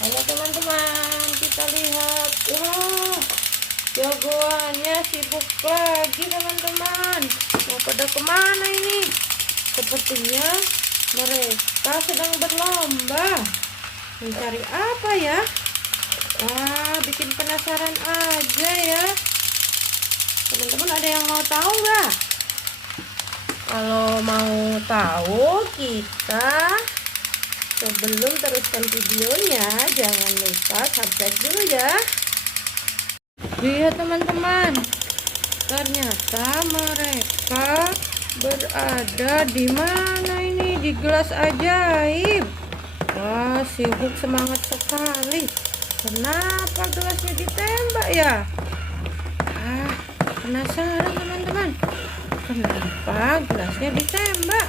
Halo teman-teman, kita lihat. Wah, jagoannya sibuk lagi teman-teman. Mau pada kemana ini? Sepertinya mereka sedang berlomba. Mencari apa ya? Wah, bikin penasaran aja ya. Teman-teman ada yang mau tahu nggak? Kalau mau tahu, kita sebelum teruskan videonya, jangan lupa subscribe dulu ya. Lihat teman-teman, ternyata mereka berada di mana ini? Di gelas ajaib. Wah, sibuk semangat sekali. Kenapa gelasnya ditembak ya? Ah, penasaran teman-teman. Kenapa gelasnya ditembak?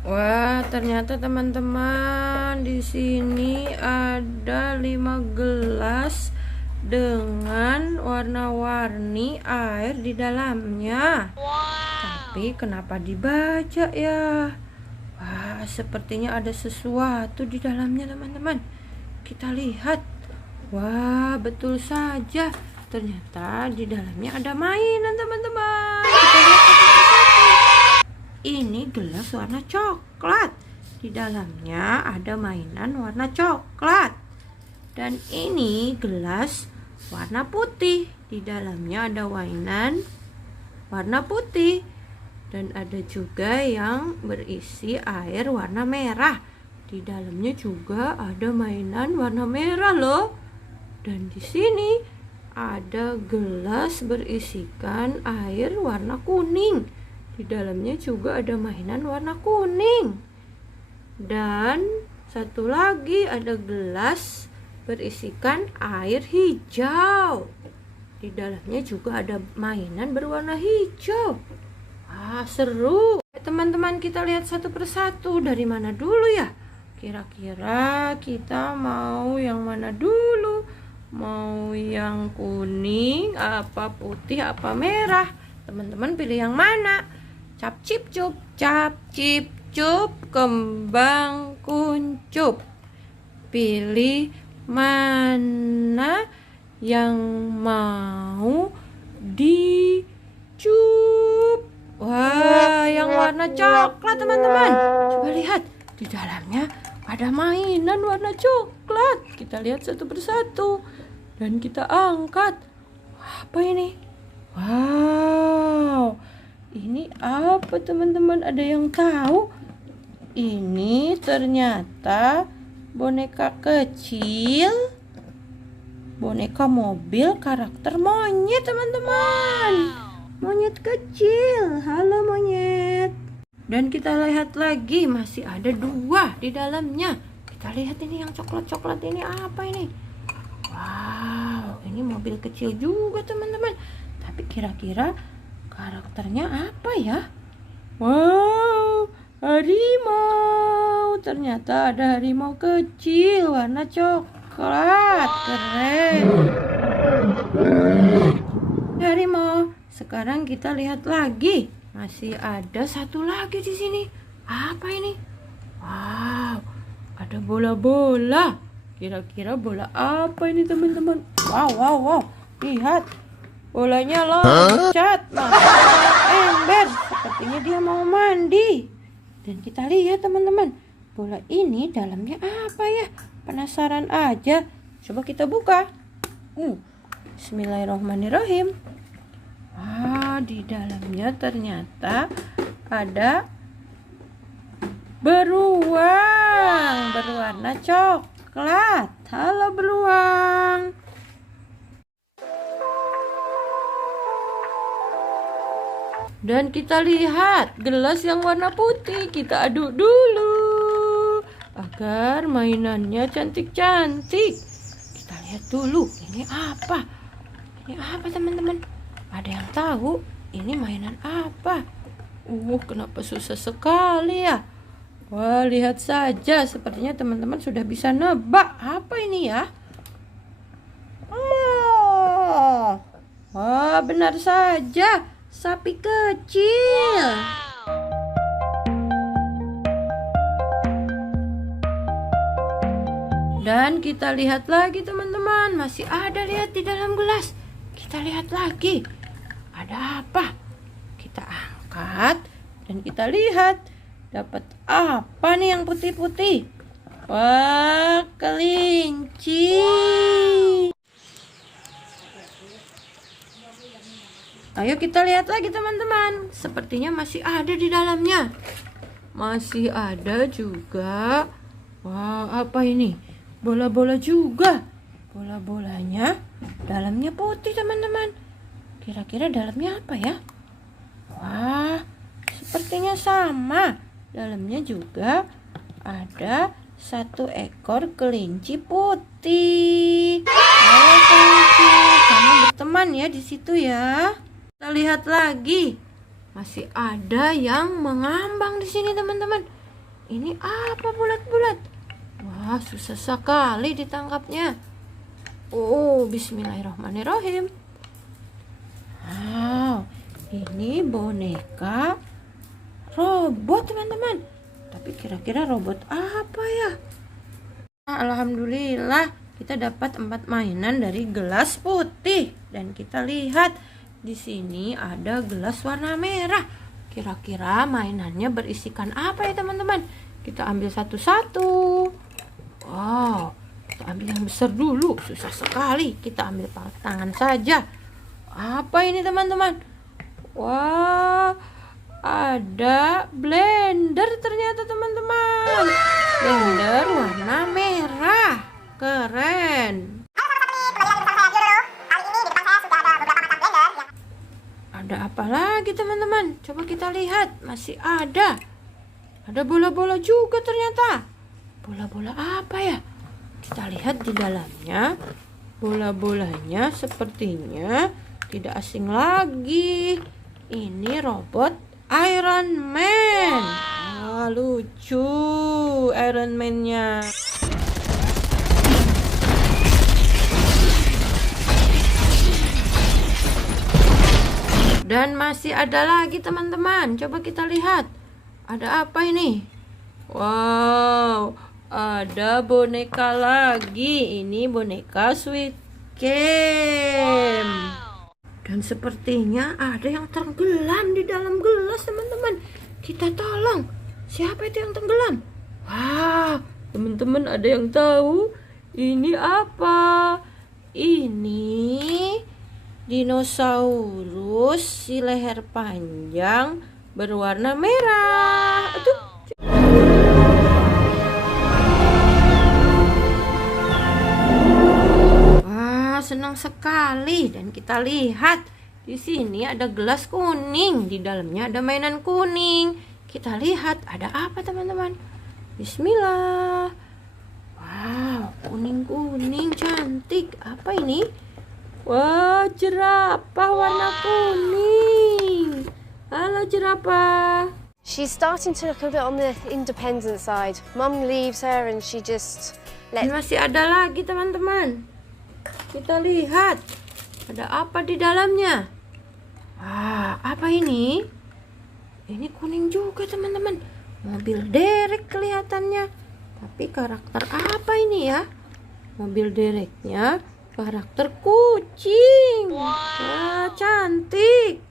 Wah, ternyata teman-teman di sini ada 5 gelas dengan warna-warni air di dalamnya. Tapi kenapa dibaca ya? Wah, sepertinya ada sesuatu di dalamnya teman-teman. Kita lihat. Wah, betul saja. Ternyata di dalamnya ada mainan teman-teman. Kita lihat satu-satu. Ini gelas warna coklat. Di dalamnya ada mainan warna coklat. Dan ini gelas warna putih. Di dalamnya ada mainan warna putih. Dan ada juga yang berisi air warna merah. Di dalamnya juga ada mainan warna merah loh. Dan di sini ada gelas berisikan air warna kuning. Di dalamnya juga ada mainan warna kuning. Dan satu lagi ada gelas berisikan air hijau. Di dalamnya juga ada mainan berwarna hijau. Wah, seru. Teman-teman, kita lihat satu persatu. Dari mana dulu ya? Kira-kira kita mau yang mana dulu? Mau yang kuning, apa putih, apa merah? Teman-teman pilih yang mana? Cap cip cup, cap cip cup, kembang kuncup. Pilih mana yang mau dicup. Wah, yang warna coklat teman-teman. Coba lihat, di dalamnya ada mainan warna coklat. Kita lihat satu persatu dan kita angkat. Apa ini? Wow, ini apa teman-teman? Ada yang tahu? Ini ternyata boneka kecil, boneka mobil karakter monyet teman-teman. Monyet kecil. Halo monyet. Dan kita lihat lagi, masih ada 2 di dalamnya. Kita lihat ini yang coklat-coklat ini apa ini? Wow, ini mobil kecil juga teman-teman. Tapi kira-kira karakternya apa ya? Wow, harimau. Ternyata ada harimau kecil warna coklat. Keren. Harimau. Sekarang kita lihat lagi. Masih ada satu lagi di sini. Apa ini? Wow, ada bola-bola. Kira-kira bola apa ini teman-teman? Wow. Lihat. Bolanya loncat. Ember. Sepertinya dia mau mandi. Dan kita lihat teman-teman. Bola ini dalamnya apa ya? Penasaran aja. Coba kita buka. Bismillahirrahmanirrahim. Wah, di dalamnya ternyata ada beruang berwarna coklat. Halo beruang. Dan kita lihat gelas yang warna putih. Kita aduk dulu agar mainannya cantik-cantik. Kita lihat dulu, ini apa? Ini apa teman-teman? Ada yang tahu ini mainan apa? Kenapa susah sekali ya? Wah, lihat saja. Sepertinya teman-teman sudah bisa nebak. Apa ini ya? Wah, benar saja. Sapi kecil. Dan kita lihat lagi teman-teman, masih ada lihat di dalam gelas. Kita lihat lagi, ada apa? Kita angkat dan kita lihat, dapat apa nih yang putih-putih? Wah, kelinci. Ayo kita lihat lagi teman-teman, sepertinya masih ada di dalamnya. Masih ada juga. Wah, apa ini? Bola-bola juga. Bola-bolanya dalamnya putih teman-teman. Kira-kira dalamnya apa ya? Wah, sepertinya sama. Dalamnya juga ada satu ekor kelinci putih. Halo kelinci, kamu berteman ya di situ ya. Kita lihat lagi, masih ada yang mengambang di sini teman-teman. Ini apa bulat-bulat? Wah, susah sekali ditangkapnya. Oh, bismillahirrahmanirrahim. Wow, ini boneka robot teman-teman. Tapi kira-kira robot apa ya? Alhamdulillah, kita dapat 4 mainan dari gelas putih. Dan kita lihat di sini ada gelas warna merah. Kira-kira mainannya berisikan apa ya teman-teman? Kita ambil satu-satu. Wow, kita ambil yang besar dulu. Susah sekali. Kita ambil pakai tangan saja. Apa ini teman-teman? Wah, ada blender ternyata teman-teman. Blender warna merah. Keren. Ada apa lagi teman-teman? Coba kita lihat. Masih ada. Ada bola-bola juga ternyata. Bola-bola apa ya? Kita lihat di dalamnya. Bola-bolanya sepertinya tidak asing lagi. Ini robot Iron Man. Wah, lucu Iron Man-nya. Dan masih ada lagi teman-teman. Coba kita lihat. Ada apa ini? Wow, ada boneka lagi. Ini boneka Squid Game. Dan sepertinya ada yang tenggelam di dalam gelas teman-teman. Kita tolong. Siapa itu yang tenggelam? Wah, teman-teman ada yang tahu? Ini apa? Ini dinosaurus si leher panjang berwarna merah. Aduh. Wah, senang sekali. Dan kita lihat di sini ada gelas kuning, di dalamnya ada mainan kuning. Kita lihat ada apa teman-teman? Bismillah. Wow, kuning-kuning cantik. Apa ini? Wah, jerapah warna kuning. Halo jerapah. She's starting to look a bit on the independent side. Mum leaves her and she just Dan masih ada lagi teman-teman. Kita lihat. Ada apa di dalamnya? Wah, apa ini? Ini kuning juga teman-teman. Mobil derek kelihatannya. Tapi karakter apa ini ya? Mobil dereknya karakter kucing. Wah, cantik.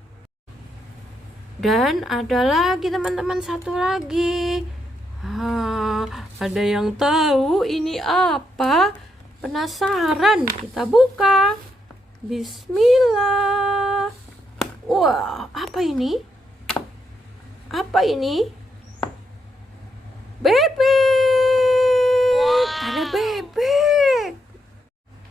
Dan ada lagi teman-teman, satu lagi. Ada yang tahu ini apa? Penasaran? Kita buka. Bismillah. Wah, apa ini? Apa ini? Bebek. Ada bebek.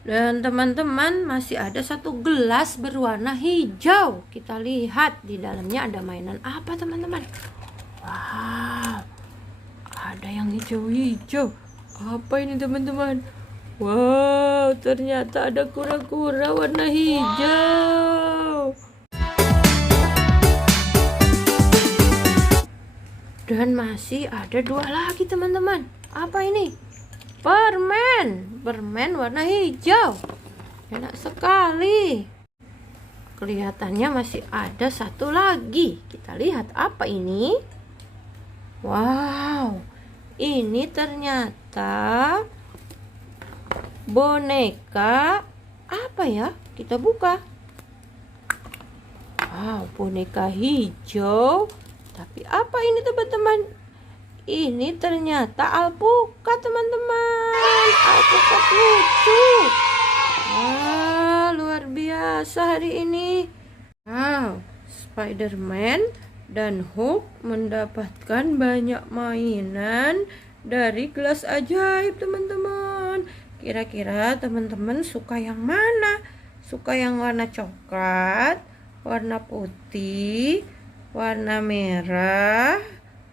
Dan teman-teman masih ada satu gelas berwarna hijau. Kita lihat di dalamnya ada mainan apa teman-teman? Wow, ada yang hijau-hijau. Apa ini teman-teman? Wow, ternyata ada kura-kura warna hijau. Dan masih ada dua lagi teman-teman. Apa ini? Permen warna hijau. Enak sekali. Kelihatannya masih ada satu lagi. Kita lihat apa ini. Wow, ini ternyata boneka apa ya? Kita buka. Wow, boneka hijau. Tapi apa ini teman-teman? Ini ternyata alpukat teman-teman. Alpukat lucu. Wah, luar biasa hari ini. Wow, Spider-Man dan Hulk mendapatkan banyak mainan dari gelas ajaib teman-teman. Kira-kira teman-teman suka yang mana? Suka yang warna coklat, warna putih, warna merah,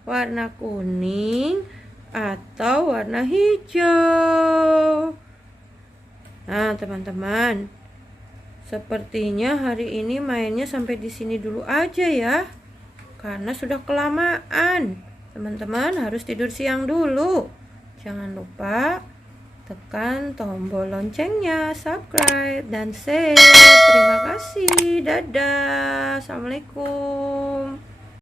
warna kuning, atau warna hijau? Nah, teman-teman, sepertinya hari ini mainnya sampai di sini dulu aja ya. Karena sudah kelamaan. Teman-teman harus tidur siang dulu. Jangan lupa tekan tombol loncengnya, subscribe, dan share. Terima kasih. Dadah. Assalamualaikum.